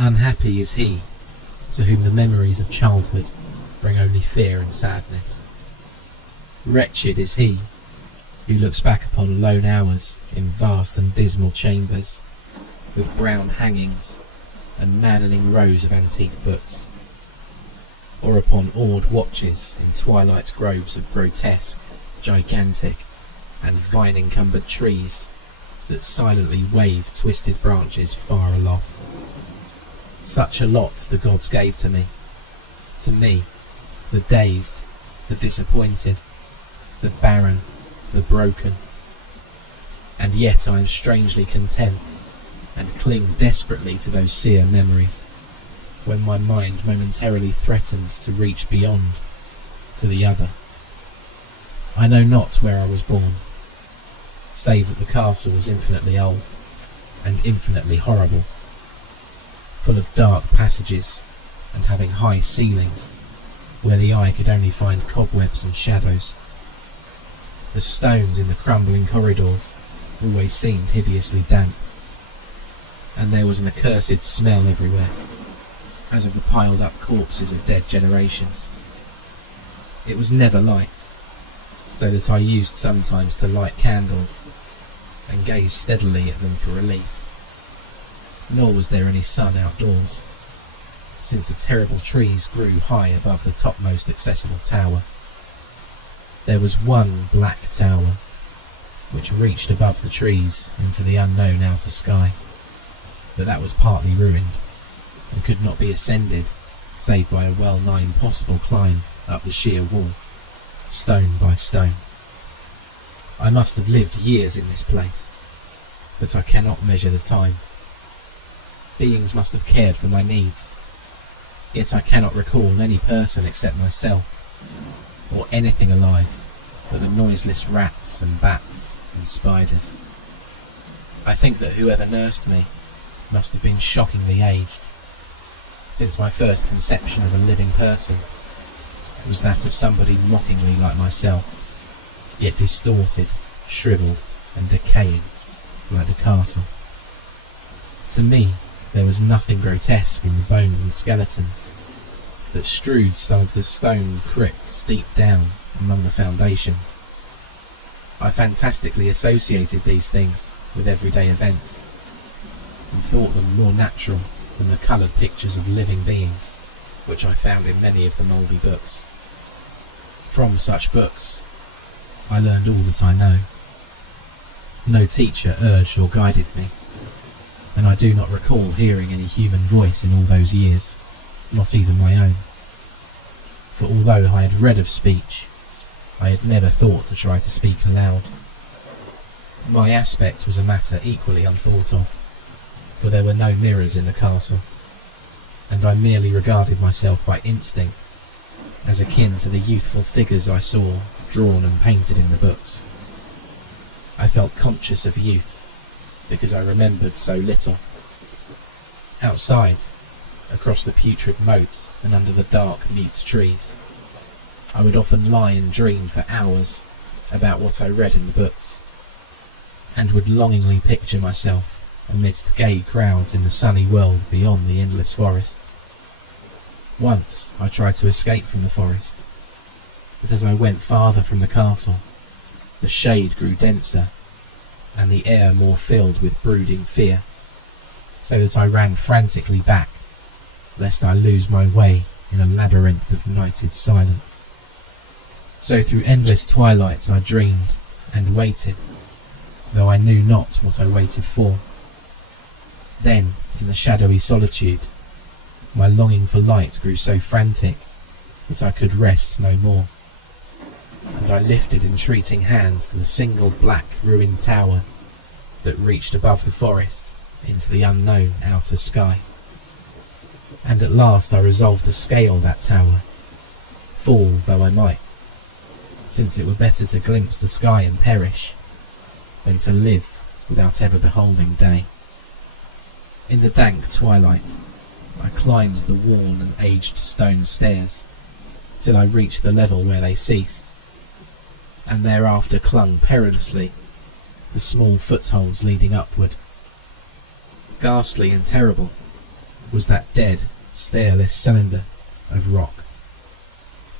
Unhappy is he to whom the memories of childhood bring only fear and sadness. Wretched is he who looks back upon lone hours in vast and dismal chambers, with brown hangings and maddening rows of antique books, or upon awed watches in twilight groves of grotesque, gigantic, and vine-encumbered trees that silently wave twisted branches far aloft. Such a lot the gods gave to me, the dazed, the disappointed, the barren, the broken. And yet I am strangely content and cling desperately to those sear memories when my mind momentarily threatens to reach beyond to the other. I know not where I was born, save that the castle was infinitely old and infinitely horrible, full of dark passages and having high ceilings where the eye could only find cobwebs and shadows. The stones in the crumbling corridors always seemed hideously damp, and there was an accursed smell everywhere, as of the piled up corpses of dead generations. It was never light, so that I used sometimes to light candles and gaze steadily at them for relief. Nor was there any sun outdoors, since the terrible trees grew high above the topmost accessible tower. There was one black tower, which reached above the trees into the unknown outer sky, but that was partly ruined, and could not be ascended save by a well-nigh impossible climb up the sheer wall, stone by stone. I must have lived years in this place, but I cannot measure the time. Beings must have cared for my needs, yet I cannot recall any person except myself, or anything alive but the noiseless rats and bats and spiders. I think that whoever nursed me must have been shockingly aged, since my first conception of a living person was that of somebody mockingly like myself, yet distorted, shriveled, and decaying like the castle. To me, there was nothing grotesque in the bones and skeletons that strewed some of the stone crypts deep down among the foundations. I fantastically associated these things with everyday events, and thought them more natural than the coloured pictures of living beings, which I found in many of the mouldy books. From such books, I learned all that I know. No teacher urged or guided me, and I do not recall hearing any human voice in all those years, not even my own. For although I had read of speech, I had never thought to try to speak aloud. My aspect was a matter equally unthought of, for there were no mirrors in the castle, and I merely regarded myself by instinct as akin to the youthful figures I saw drawn and painted in the books. I felt conscious of youth because I remembered so little. Outside, across the putrid moat and under the dark mute trees, I would often lie and dream for hours about what I read in the books, and would longingly picture myself amidst gay crowds in the sunny world beyond the endless forests. Once I tried to escape from the forest, but as I went farther from the castle, the shade grew denser and the air more filled with brooding fear, so that I ran frantically back, lest I lose my way in a labyrinth of nighted silence. So through endless twilights I dreamed and waited, though I knew not what I waited for. Then, in the shadowy solitude, my longing for light grew so frantic that I could rest no more, and I lifted entreating hands to the single black ruined tower that reached above the forest into the unknown outer sky. And at last I resolved to scale that tower, fall though I might, since it were better to glimpse the sky and perish than to live without ever beholding day. In the dank twilight, I climbed the worn and aged stone stairs till I reached the level where they ceased, and thereafter clung perilously to small footholds leading upward. Ghastly and terrible, was that dead, stairless cylinder of rock.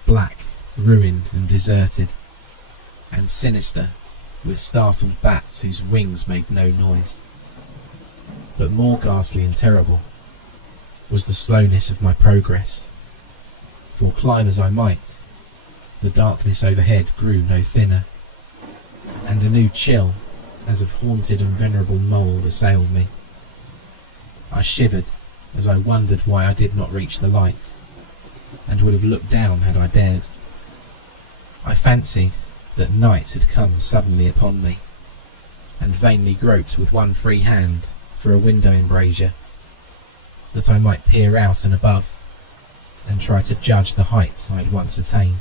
Black, ruined and deserted, and sinister, with startled bats whose wings made no noise. But more ghastly and terrible was the slowness of my progress, for climb as I might, the darkness overhead grew no thinner, and a new chill, as of haunted and venerable mould, assailed me. I shivered as I wondered why I did not reach the light, and would have looked down had I dared. I fancied that night had come suddenly upon me, and vainly groped with one free hand for a window embrasure, that I might peer out and above, and try to judge the height I had once attained.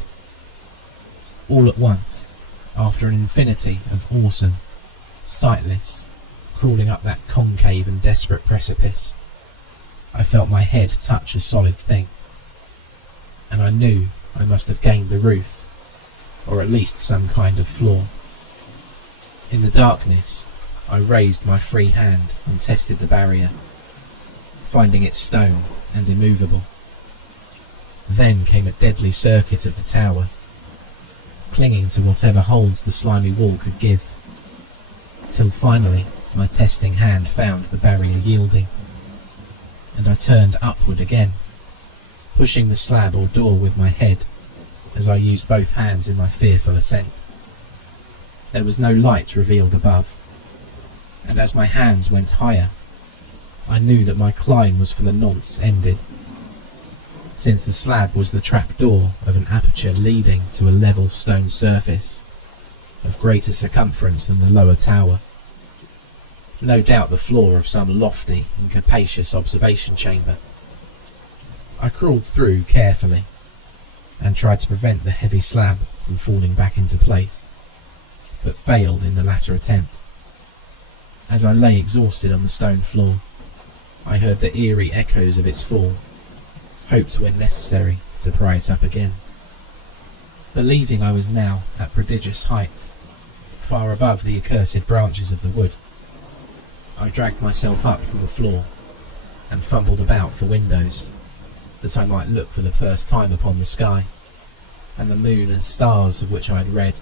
All at once, after an infinity of awesome, sightless, crawling up that concave and desperate precipice, I felt my head touch a solid thing, and I knew I must have gained the roof, or at least some kind of floor. In the darkness, I raised my free hand and tested the barrier, finding it stone and immovable. Then came a deadly circuit of the tower, clinging to whatever holds the slimy wall could give, till finally my testing hand found the barrier yielding, and I turned upward again, pushing the slab or door with my head as I used both hands in my fearful ascent. There was no light revealed above, and as my hands went higher, I knew that my climb was for the nonce ended, since the slab was the trap door of an aperture leading to a level stone surface of greater circumference than the lower tower. No doubt the floor of some lofty and capacious observation chamber. I crawled through carefully and tried to prevent the heavy slab from falling back into place, but failed in the latter attempt. As I lay exhausted on the stone floor, I heard the eerie echoes of its fall, hoped when necessary to pry it up again. Believing I was now at prodigious height, far above the accursed branches of the wood, I dragged myself up from the floor and fumbled about for windows, that I might look for the first time upon the sky and the moon and stars of which I had read.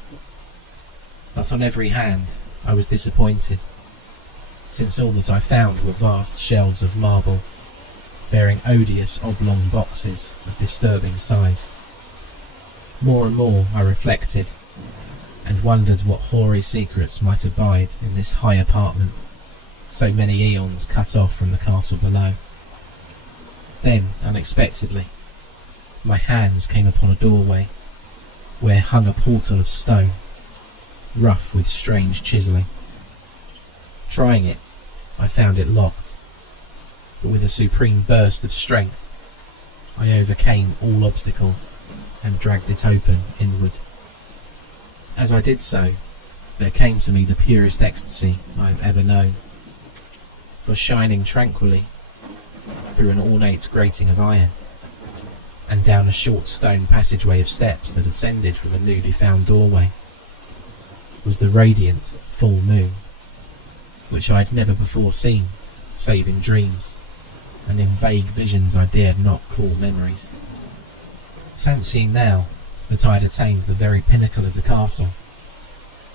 But on every hand I was disappointed, since all that I found were vast shelves of marble, bearing odious oblong boxes of disturbing size. More and more I reflected, and wondered what hoary secrets might abide in this high apartment, so many eons cut off from the castle below. Then, unexpectedly, my hands came upon a doorway, where hung a portal of stone, rough with strange chiselling. Trying it, I found it locked, but with a supreme burst of strength, I overcame all obstacles and dragged it open inward. As I did so, there came to me the purest ecstasy I have ever known, for shining tranquilly through an ornate grating of iron, and down a short stone passageway of steps that ascended from the newly found doorway, was the radiant full moon, which I had never before seen, save in dreams, and in vague visions I dared not call memories. Fancying now that I had attained the very pinnacle of the castle,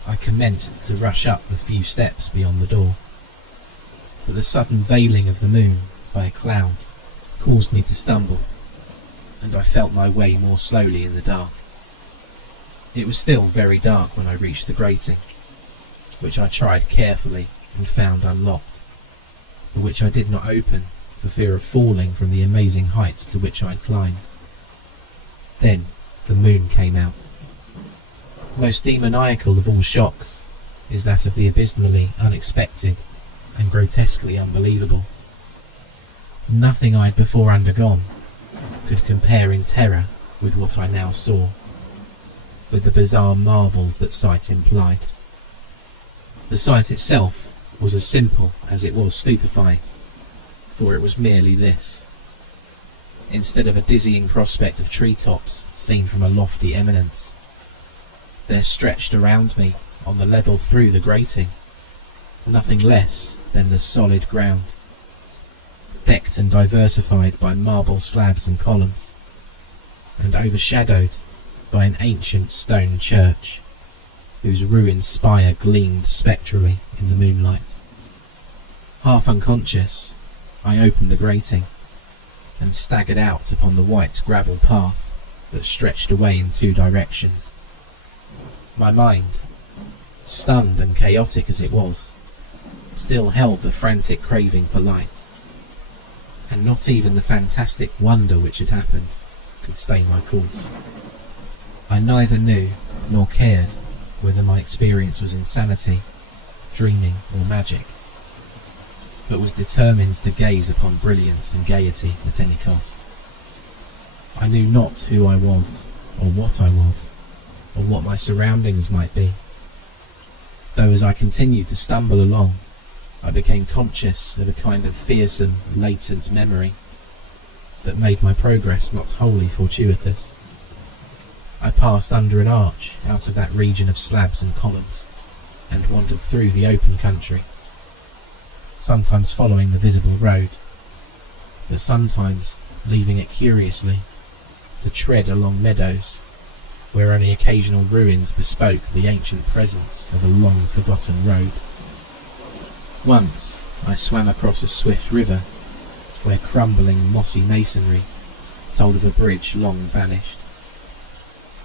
I commenced to rush up the few steps beyond the door, but the sudden veiling of the moon by a cloud caused me to stumble, and I felt my way more slowly in the dark. It was still very dark when I reached the grating, which I tried carefully and found unlocked, but which I did not open for fear of falling from the amazing heights to which I had climbed. Then the moon came out. Most demoniacal of all shocks is that of the abysmally unexpected and grotesquely unbelievable. Nothing I had before undergone could compare in terror with what I now saw, with the bizarre marvels that sight implied. The sight itself was as simple as it was stupefying, for it was merely this. Instead of a dizzying prospect of treetops seen from a lofty eminence, there stretched around me, on the level through the grating, nothing less than the solid ground, decked flanked and diversified by marble slabs and columns, and overshadowed by an ancient stone church, whose ruined spire gleamed spectrally in the moonlight. Half unconscious, I opened the grating and staggered out upon the white gravel path that stretched away in two directions. My mind, stunned and chaotic as it was, still held the frantic craving for light, and not even the fantastic wonder which had happened could stay my course. I neither knew nor cared whether my experience was insanity, dreaming, or magic, but was determined to gaze upon brilliance and gaiety at any cost. I knew not who I was, or what I was, or what my surroundings might be, though as I continued to stumble along, I became conscious of a kind of fearsome, latent memory that made my progress not wholly fortuitous. I passed under an arch out of that region of slabs and columns, and wandered through the open country, sometimes following the visible road, but sometimes leaving it curiously to tread along meadows where only occasional ruins bespoke the ancient presence of a long-forgotten road. Once I swam across a swift river where crumbling mossy masonry told of a bridge long vanished.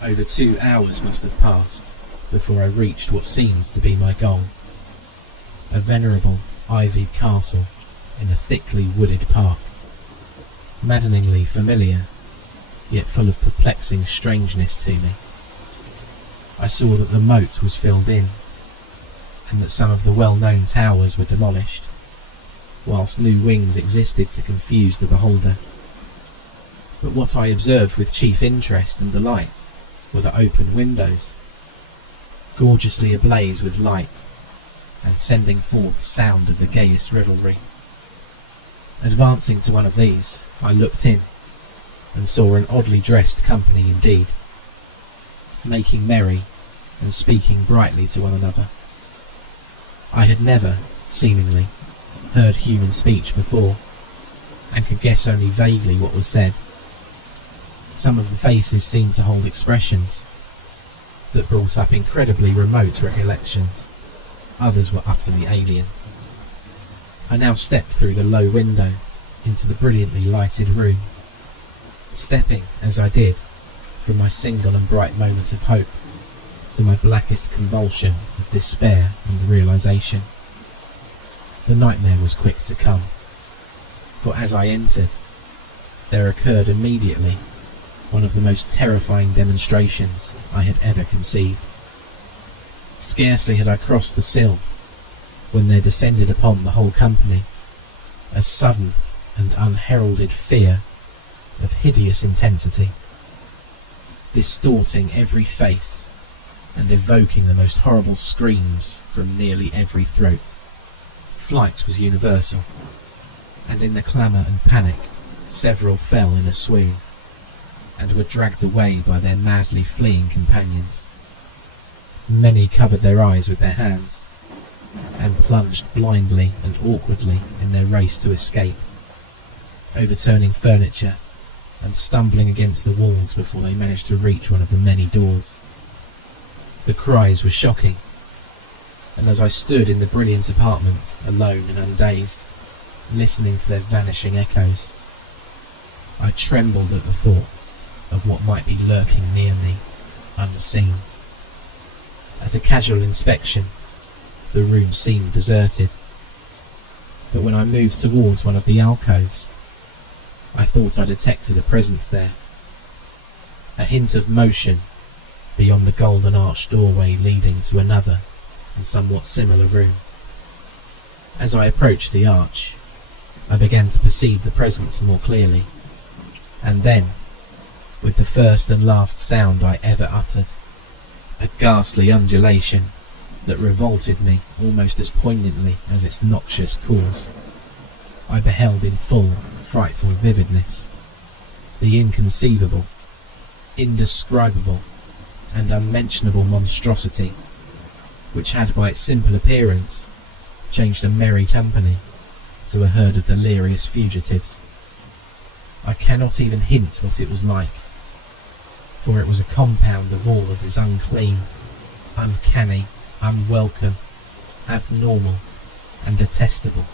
Over 2 hours must have passed before I reached what seemed to be my goal, a venerable ivied castle in a thickly wooded park, maddeningly familiar, yet full of perplexing strangeness to me. I saw that the moat was filled in, and that some of the well-known towers were demolished, whilst new wings existed to confuse the beholder. But what I observed with chief interest and delight were the open windows, gorgeously ablaze with light, and sending forth sound of the gayest revelry. Advancing to one of these, I looked in, and saw an oddly dressed company indeed, making merry and speaking brightly to one another. I had never, seemingly, heard human speech before, and could guess only vaguely what was said. Some of the faces seemed to hold expressions that brought up incredibly remote recollections. Others were utterly alien. I now stepped through the low window into the brilliantly lighted room, stepping, as I did, from my single and bright moment of hope to my blackest convulsion of despair and realization. The nightmare was quick to come, for as I entered, there occurred immediately one of the most terrifying demonstrations I had ever conceived. Scarcely had I crossed the sill when there descended upon the whole company a sudden and unheralded fear of hideous intensity, distorting every face and evoking the most horrible screams from nearly every throat. Flight was universal, and in the clamour and panic several fell in a swoon, and were dragged away by their madly fleeing companions. Many covered their eyes with their hands, and plunged blindly and awkwardly in their race to escape, overturning furniture and stumbling against the walls before they managed to reach one of the many doors. The cries were shocking, and as I stood in the brilliant apartment, alone and undazed, listening to their vanishing echoes, I trembled at the thought of what might be lurking near me, unseen. At a casual inspection, the room seemed deserted, but when I moved towards one of the alcoves, I thought I detected a presence there, a hint of motion beyond the golden arched doorway leading to another and somewhat similar room. As I approached the arch, I began to perceive the presence more clearly, and then, with the first and last sound I ever uttered, a ghastly undulation that revolted me almost as poignantly as its noxious cause, I beheld in full, frightful vividness the inconceivable, indescribable, and unmentionable monstrosity which had by its simple appearance changed a merry company to a herd of delirious fugitives. I cannot even hint what it was like, for it was a compound of all that is unclean, uncanny, unwelcome, abnormal, and detestable.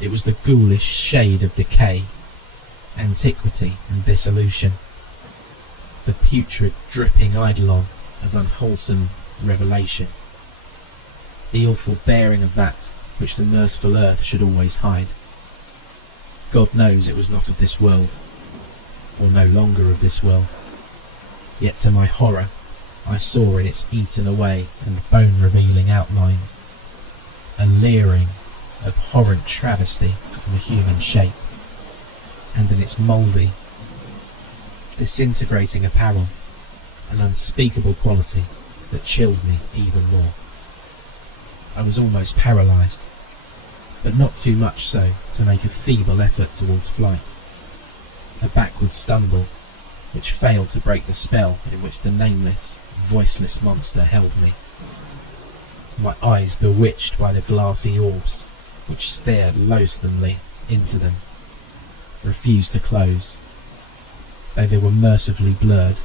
It was the ghoulish shade of decay, antiquity, and dissolution, the putrid, dripping eidolon of unwholesome revelation, the awful bearing of that which the merciful earth should always hide. God knows it was not of this world, or no longer of this world, yet to my horror I saw in its eaten away and bone-revealing outlines a leering, abhorrent travesty of the human shape, and in its mouldy, disintegrating apparel an unspeakable quality that chilled me even more. I was almost paralysed, but not too much so to make a feeble effort towards flight, a backward stumble which failed to break the spell in which the nameless, voiceless monster held me. My eyes bewitched by the glassy orbs which stared loathsomely into them, refused to close, though they were mercifully blurred,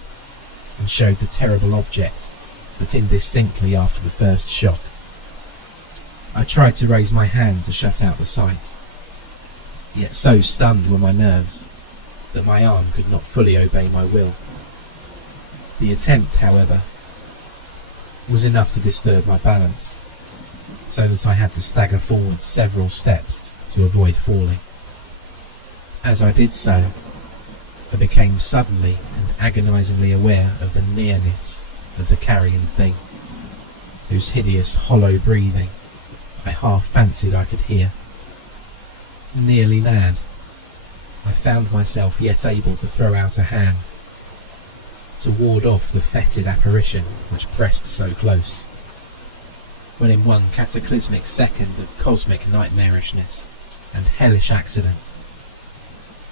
and showed the terrible object but indistinctly after the first shock. I tried to raise my hand to shut out the sight, yet so stunned were my nerves that my arm could not fully obey my will. The attempt, however, was enough to disturb my balance, so that I had to stagger forward several steps to avoid falling. As I did so, I became suddenly and agonizingly aware of the nearness of the carrion thing, whose hideous hollow breathing I half fancied I could hear. Nearly mad, I found myself yet able to throw out a hand to ward off the fetid apparition which pressed so close, when in one cataclysmic second of cosmic nightmarishness and hellish accident,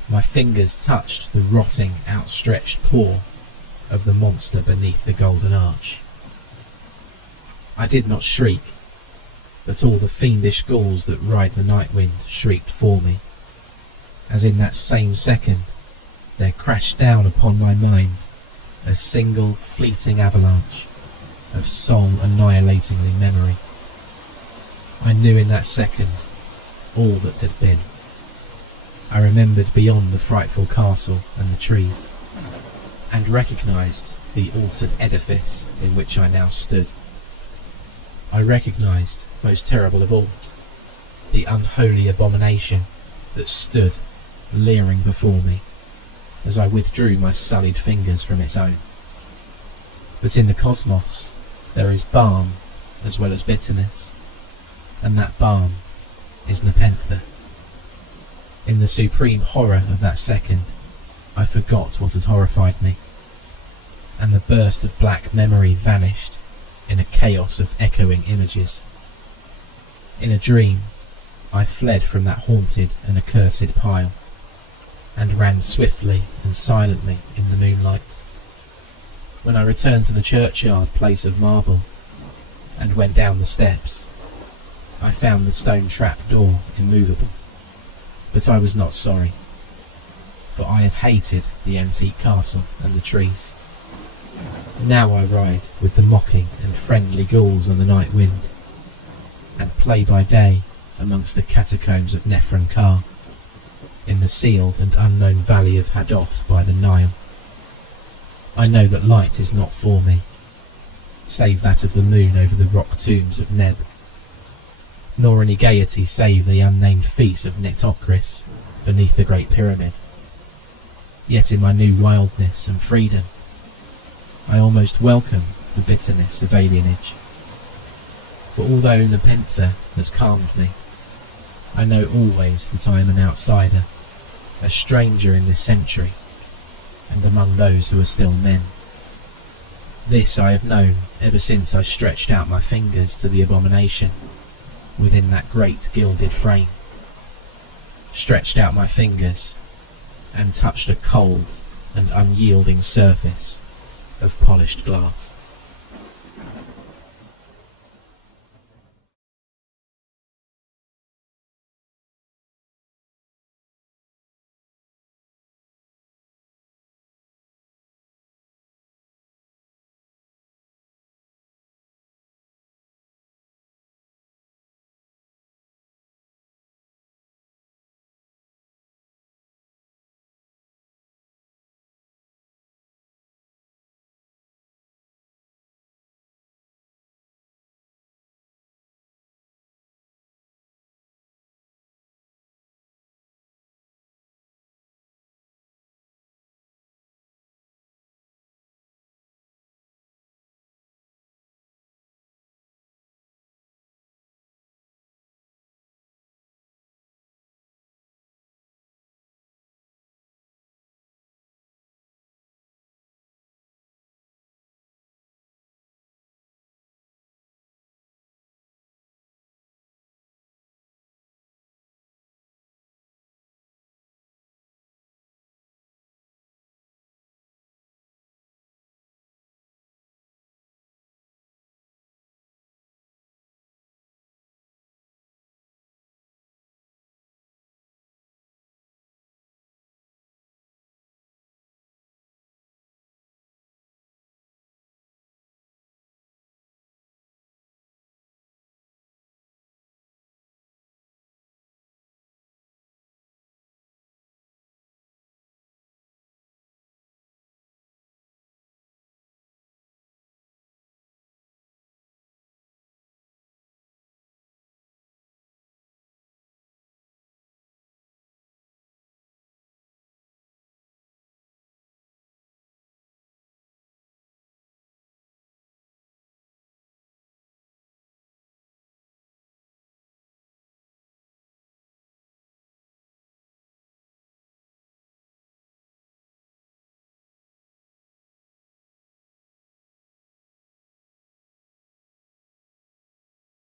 my fingers touched the rotting, outstretched paw of the monster beneath the golden arch. I did not shriek, but all the fiendish ghouls that ride the night wind shrieked for me, as in that same second there crashed down upon my mind a single fleeting avalanche of soul-annihilatingly memory. I knew in that second all that had been. I remembered beyond the frightful castle and the trees, and recognised the altered edifice in which I now stood. I recognised, most terrible of all, the unholy abomination that stood leering before me as I withdrew my sullied fingers from its own. But in the cosmos there is balm as well as bitterness, and that balm is Nepenthe. In the supreme horror of that second, I forgot what had horrified me, and the burst of black memory vanished in a chaos of echoing images. In a dream, I fled from that haunted and accursed pile, and ran swiftly and silently in the moonlight. When I returned to the churchyard place of marble, and went down the steps, I found the stone trap door immovable, but I was not sorry, for I had hated the antique castle and the trees. Now I ride with the mocking and friendly ghouls on the night wind, and play by day amongst the catacombs of Nephron Ka, in the sealed and unknown valley of Hadoth by the Nile. I know that light is not for me, save that of the moon over the rock tombs of Neb, nor any gaiety save the unnamed feast of Nitocris beneath the Great Pyramid. Yet in my new wildness and freedom, I almost welcome the bitterness of alienage. For although Nepenthe has calmed me, I know always that I am an outsider, a stranger in this century, and among those who are still men. This I have known ever since I stretched out my fingers to the abomination within that great gilded frame, stretched out my fingers and touched a cold and unyielding surface of polished glass.